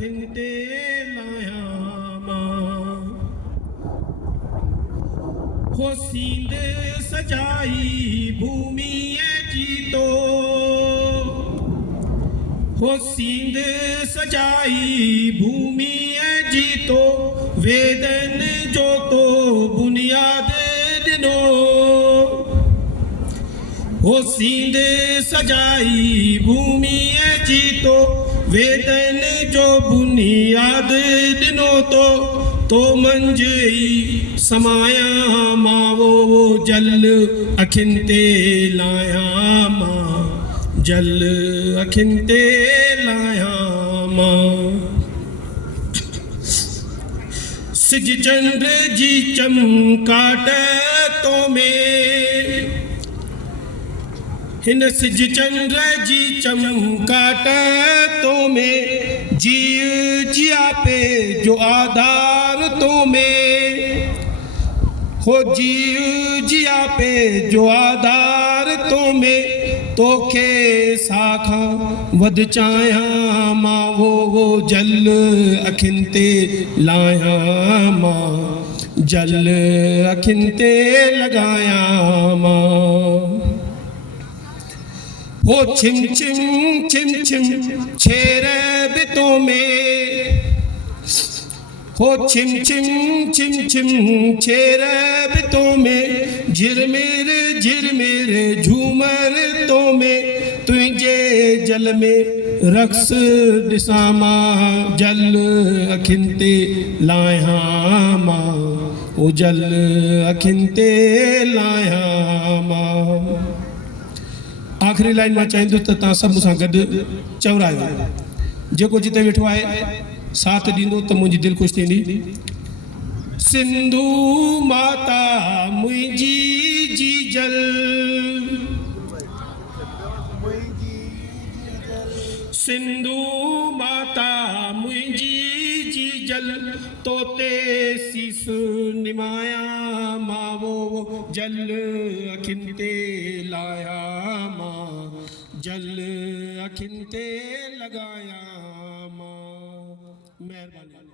अखिनते लाया मां हो सींद सजाई भूमि जीतो हो सींद सजाई भूमि जीतो वेदन जो तो बुनियाद दिनो हो सींद सजाई भूमि जीतो वेदन जो बुनियाद दिनो तो मंजई समाया मावो जल अखिनते लाया मां जल अखिनते लाया मां सिज चंद्र जी चमकाट तो में हिन सिज चंद्र जी चमकाट तो में जी जिया पे जो आधार तो में हो जी जिया पे जो आधार तो में तोखे साखा वध चाया मां वो जल अखिनते लाया मां जल अखिनते लगाया मां हो छिम छिम छिम छिम छेर बितों में हो छिम छिम छिम छिम छेर बितों में झिरमिर झूमर तो में तुझे जल में रक्स दिसा मां जल अखिनते लाया मां ओ जल अखिनते लाया मां आखिरी लाइन में चाहींदुसि त तव्हां सभु सां गॾु चवरायो जेको जिते वेठो आहे साथ ॾींदो त मुंहिंजी दिलि ख़ुशि थींदी सिंधु माता मुंहिंजी जी जल सिंधु माता मुंहिंजी जी जल तोते सीस निमाया मां वो जल अखिनते लाया मां जल अखिनते लगाया मां। मेहरबानी।